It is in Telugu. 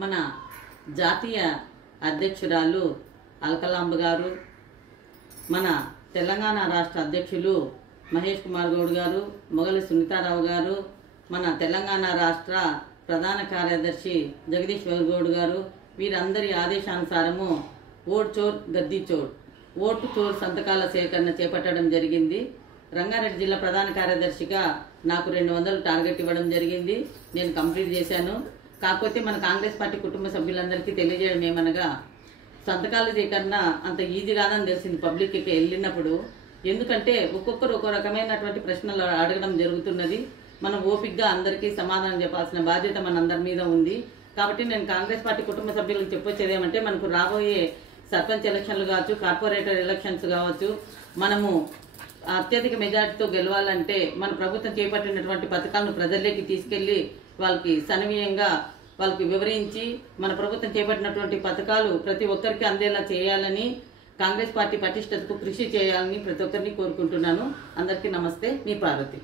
మన జాతీయ అధ్యక్షురాలు అల్కలాంబ గారు, మన తెలంగాణ రాష్ట్ర అధ్యక్షులు మహేష్ కుమార్ గౌడ్ గారు, మొగలి సునీతారావు గారు, మన తెలంగాణ రాష్ట్ర ప్రధాన కార్యదర్శి జగదీశ్వర్ గౌడ్ గారు, వీరందరి ఆదేశానుసారము ఓట్ చోర్ గద్దీ చోర్ ఓటు చోర్ సంతకాల సేకరణ చేపట్టడం జరిగింది. రంగారెడ్డి జిల్లా ప్రధాన కార్యదర్శిగా నాకు 200 టార్గెట్ ఇవ్వడం జరిగింది. నేను కంప్లీట్ చేశాను. కాకపోతే మన కాంగ్రెస్ పార్టీ కుటుంబ సభ్యులందరికీ తెలియజేయడం ఏమనగా, సంతకాల సేకరణ అంత ఈజీ కాదని తెలిసింది పబ్లిక్కి వెళ్ళినప్పుడు. ఎందుకంటే ఒక్కొక్కరు ఒక్కో రకమైనటువంటి ప్రశ్నలు అడగడం జరుగుతున్నది. మనం ఓపికగా అందరికీ సమాధానం చెప్పాల్సిన బాధ్యత మనందరి మీద ఉంది. కాబట్టి నేను కాంగ్రెస్ పార్టీ కుటుంబ సభ్యులకు చెప్పొచ్చేది ఏమంటే, మనకు రాబోయే సర్పంచ్ ఎలక్షన్లు కావచ్చు, కార్పొరేటర్ ఎలక్షన్స్ కావచ్చు, మనము అత్యధిక మెజార్టీతో గెలవాలంటే మన ప్రభుత్వం చేపట్టినటువంటి పథకాలను ప్రజల్లోకి తీసుకెళ్లి వాళ్ళకి సన్వయంగా వాళ్ళకి వివరించి మన ప్రభుత్వం చేపట్టినటువంటి పథకాలు ప్రతి ఒక్కరికి అందేలా చేయాలని, కాంగ్రెస్ పార్టీ పటిష్టతకు కృషి చేయాలని ప్రతి ఒక్కరిని కోరుకుంటున్నాను. అందరికీ నమస్తే. మీ పార్వతి.